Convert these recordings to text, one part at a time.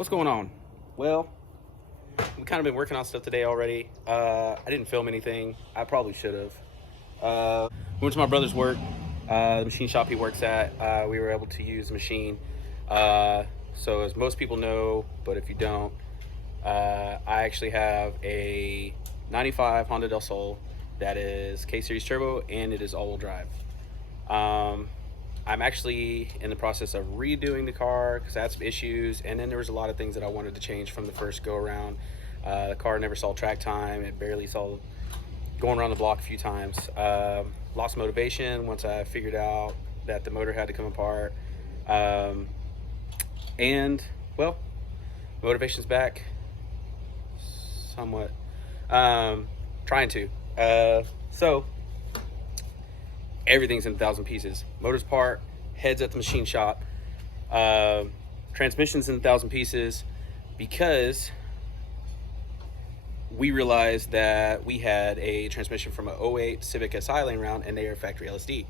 What's going on? Well, we've kind of been working on stuff today already. I didn't film anything. I probably should have. We went to my brother's work, the machine shop he works at. We were able to use the machine. So as most people know, but if you don't, I actually have a 95 Honda Del Sol that is K-Series turbo, and it is all-wheel drive. I'm actually in the process of redoing the car because I had some issues, and then there was a lot of things that I wanted to change from the first go around. The car never saw track time. It barely saw going around the block a few times. Lost motivation once I figured out that the motor had to come apart. And well, motivation's back somewhat. Trying to. So everything's in 1,000 pieces. Motor's part, heads at the machine shop, transmission's in 1,000 pieces, because we realized that we had a transmission from an '08 Civic Si laying around, and they are factory LSD.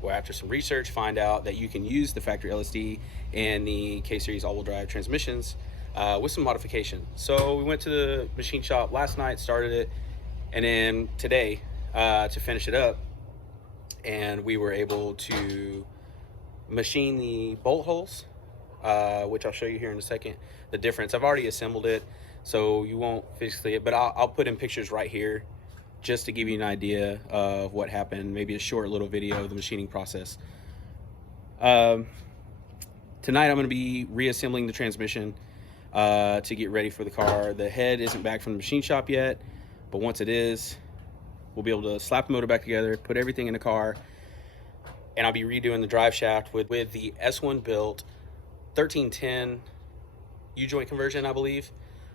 Well, after some research, find out that you can use the factory LSD in the K-Series all-wheel drive transmissions with some modification. So we went to the machine shop last night, started it, and then today to finish it up, and we were able to machine the bolt holes, which I'll show you here in a second. The difference, I've already assembled it, so you won't physically, but I'll put in pictures right here just to give you an idea of what happened, maybe a short little video of the machining process. Tonight I'm going to be reassembling the transmission to get ready for the car. The head isn't back from the machine shop yet, but once it is, we'll be able to slap the motor back together, put everything in the car, and I'll be redoing the drive shaft with the S1 built 1310 U-joint conversion, I believe.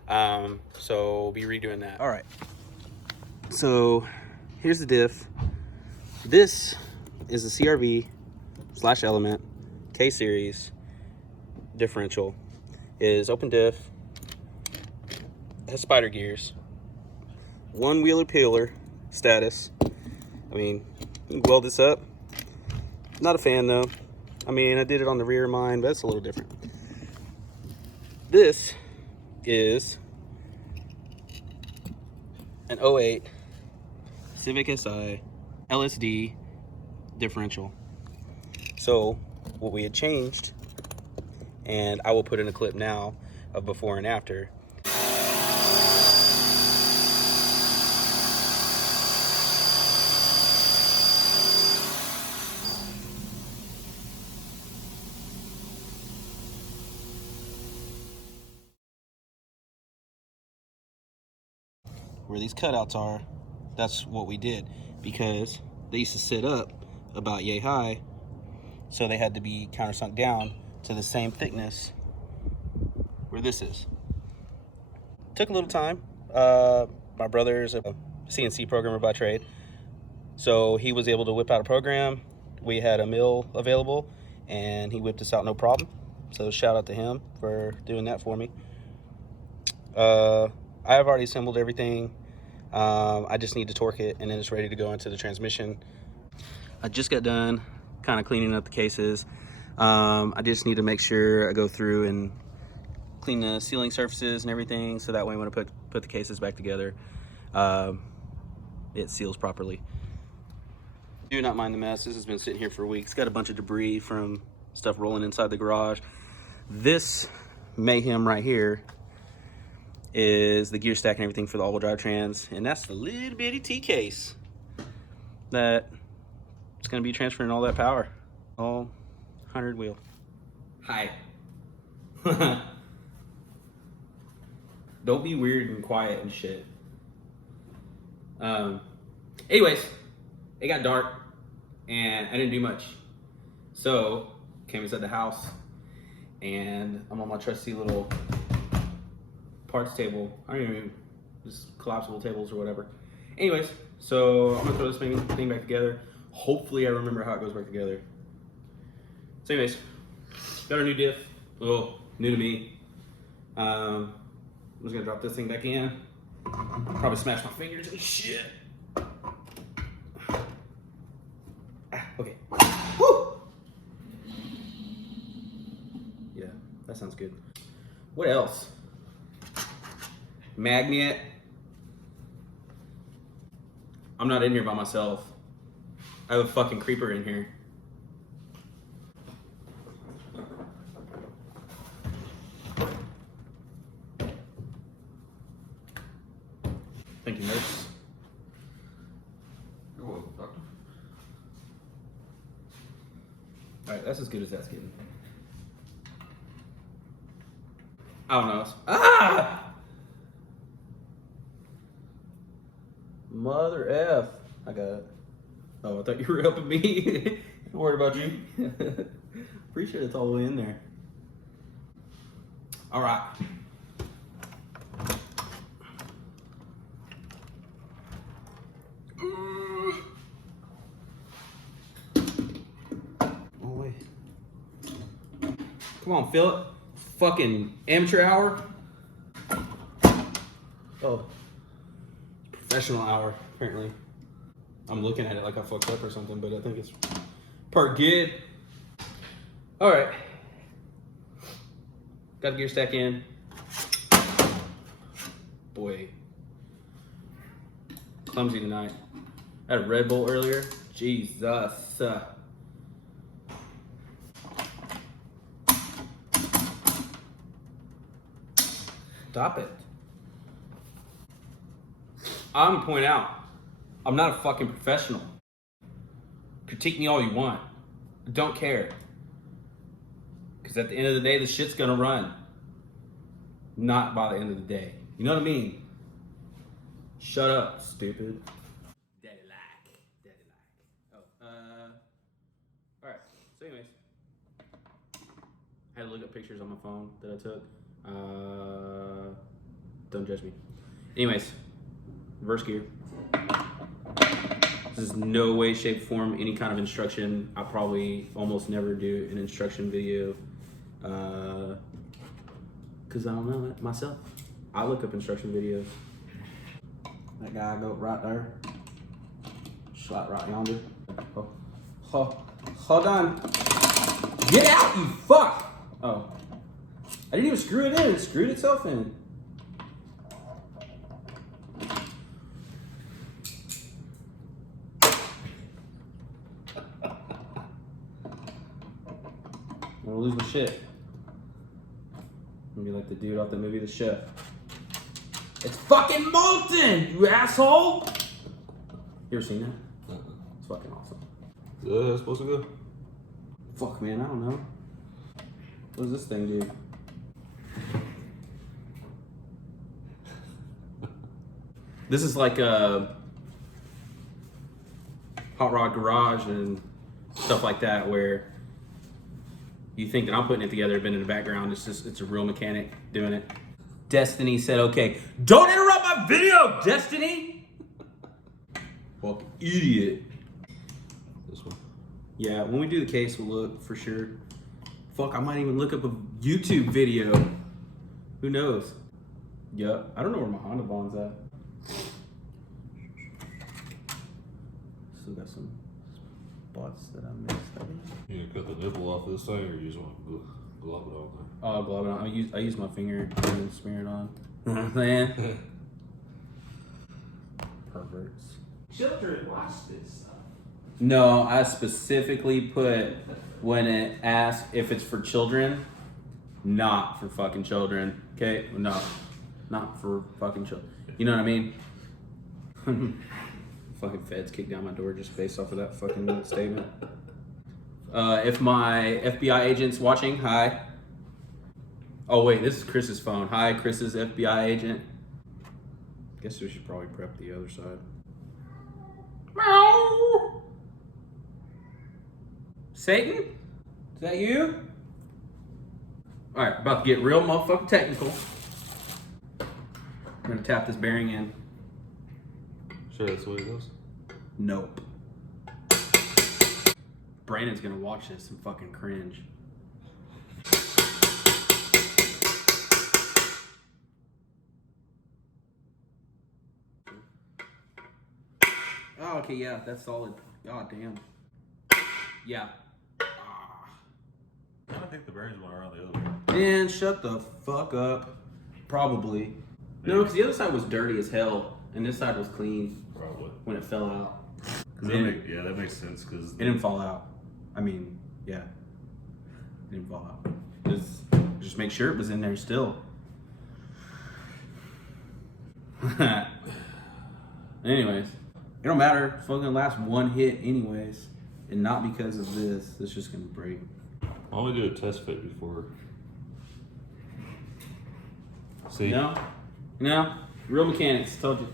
So we'll be redoing that. All right. So here's the diff. This is the CRV / Element K-Series differential. It is open diff, has spider gears, one wheeler peeler status. I mean, you can weld this up. Not a fan though. I mean, I did it on the rear of mine, but it's a little different. This is an '08 Civic Si LSD differential. So what we had changed, and I will put in a clip now of before and after. Where these cutouts are, that's what we did, because they used to sit up about yay high, so they had to be countersunk down to the same thickness where this is. Took a little time. My brother's a CNC programmer by trade, so he was able to whip out a program. We had a mill available, and he whipped us out no problem. So shout out to him for doing that for me. I have already assembled everything. I just need to torque it, and then it's ready to go into the transmission. I just got done kind of cleaning up the cases. I just need to make sure I go through and clean the sealing surfaces and everything, so that way when I put the cases back together, it seals properly. Do not mind the mess. This has been sitting here for weeks. Got a bunch of debris from stuff rolling inside the garage. This mayhem right here is the gear stack and everything for the all-wheel drive trans, and that's the little bitty T-case that it's going to be transferring all that power, all 100 wheel. Hi. Don't be weird and quiet and shit. Anyways, it got dark and I didn't do much, so came inside the house, and I'm on my trusty little parts table. I don't even know, just collapsible tables or whatever. Anyways, so I'm gonna throw this thing back together. Hopefully I remember how it goes back together. So anyways, got our new diff. Oh, new to me. I'm just gonna drop this thing back in. Probably smash my fingers and shit. Okay. Woo! Yeah, that sounds good. What else? Magnet. I'm not in here by myself. I have a fucking creeper in here. Thank you, nurse. You're welcome, doctor. Alright, that's as good as that's getting. I don't know. Ah! Mother F. I got it. Oh, I thought you were helping me. Don't worry about you. Pretty sure it's all the way in there. All right. Oh, wait. Come on, Philip. Fucking amateur hour. Oh. Professional hour, apparently. I'm looking at it like I fucked up or something, but I think it's part good. All right. Got the gear stack in. Boy. Clumsy tonight. I had a Red Bull earlier. Jesus. Stop it. I'm gonna point out, I'm not a fucking professional. Critique me all you want. I don't care. Because at the end of the day, the shit's gonna run. Not by the end of the day. You know what I mean? Shut up, stupid. Daddy like. Oh, alright. So anyways. I had to look up pictures on my phone that I took. Don't judge me. Anyways. Reverse gear. This is no way, shape, form, any kind of instruction. I probably almost never do an instruction video. Cause I don't know it myself. I look up instruction videos. That guy go right there. Slot right yonder. Hold on. Get out, you fuck! Oh. I didn't even screw it in, it screwed itself in. I'm gonna lose my shit. I'm gonna be like the dude off the movie The Chef. It's fucking molten, you asshole! You ever seen that? It's fucking awesome. Yeah, it's supposed to go. Fuck, man, I don't know. What does this thing do? This is like a Hot Rod Garage and stuff like that, where you think that I'm putting it together, but in the background, it's a real mechanic doing it. Destiny said, okay, don't interrupt my video, Destiny! Fucking idiot. This one. Yeah, when we do the case, we'll look for sure. Fuck, I might even look up a YouTube video. Who knows? Yup, I don't know where my Honda Bond's at. Still got some spots that I missed. You gonna cut the nipple off this thing, or you just want to glove it on there? Oh, glove it on. I use my finger and smear it on. You know what I'm saying? Perverts. Children watch this stuff. No, I specifically put when it asks if it's for children, not for fucking children. Okay? No, not for fucking children. You know what I mean? Fucking feds kicked down my door just based off of that fucking statement. If my FBI agent's watching, hi. Oh wait, this is Chris's phone. Hi, Chris's FBI agent. Guess we should probably prep the other side. Meow. Satan? Is that you? Alright, about to get real motherfucking technical. I'm gonna tap this bearing in. Sure, that's the way it goes. Nope. Brandon's gonna watch this and fucking cringe. Oh, okay, yeah, that's solid. God damn. Yeah. Kind of think the bearings went around the other one. And shut the fuck up. Probably. No, because the other side was dirty as hell, and this side was clean Probably. when it fell out. Yeah, that makes sense because It didn't fall out. I mean, yeah. It didn't fall out. Just make sure it was in there still. Anyways, it don't matter. It's fucking last one hit anyways. And not because of this. It's just gonna break. why don't we do a test fit before? See, No? Real mechanics, told you.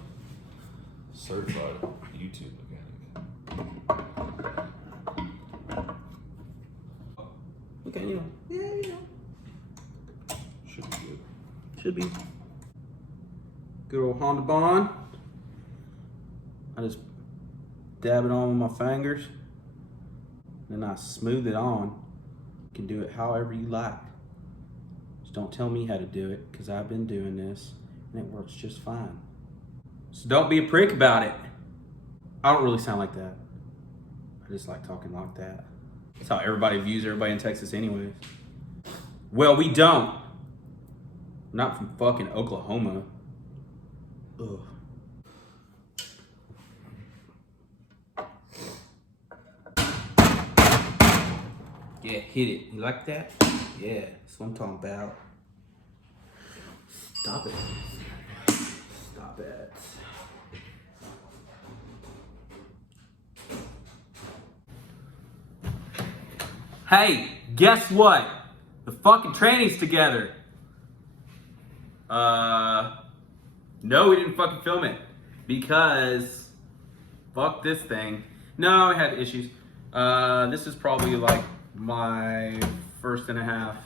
certified YouTube mechanic. Okay, you know. Yeah, you know. Should be good. Should be. Good old Honda Bond. I just dab it on with my fingers. Then I smooth it on. You can do it however you like. Just don't tell me how to do it, because I've been doing this and it works just fine. So don't be a prick about it. I don't really sound like that. I just like talking like that. That's how everybody views everybody in Texas anyways. Well, we don't. I'm not from fucking Oklahoma. Ugh. Yeah, hit it. You like that? Yeah, that's what I'm talking about. Stop it. Stop it. Hey, guess what? The fucking training's together. No, we didn't fucking film it because fuck this thing. No, I had issues. This is probably like my first and a half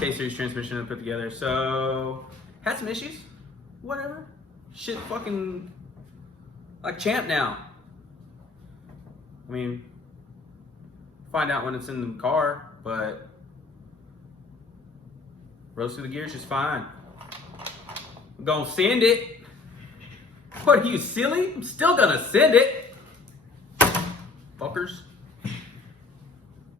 K-Series transmission I put together. So, had some issues. Whatever. Shit fucking like champ now. I mean, find out when it's in the car, but rose through the gears just fine. I'm gonna send it. What are you, silly? I'm still gonna send it. Fuckers.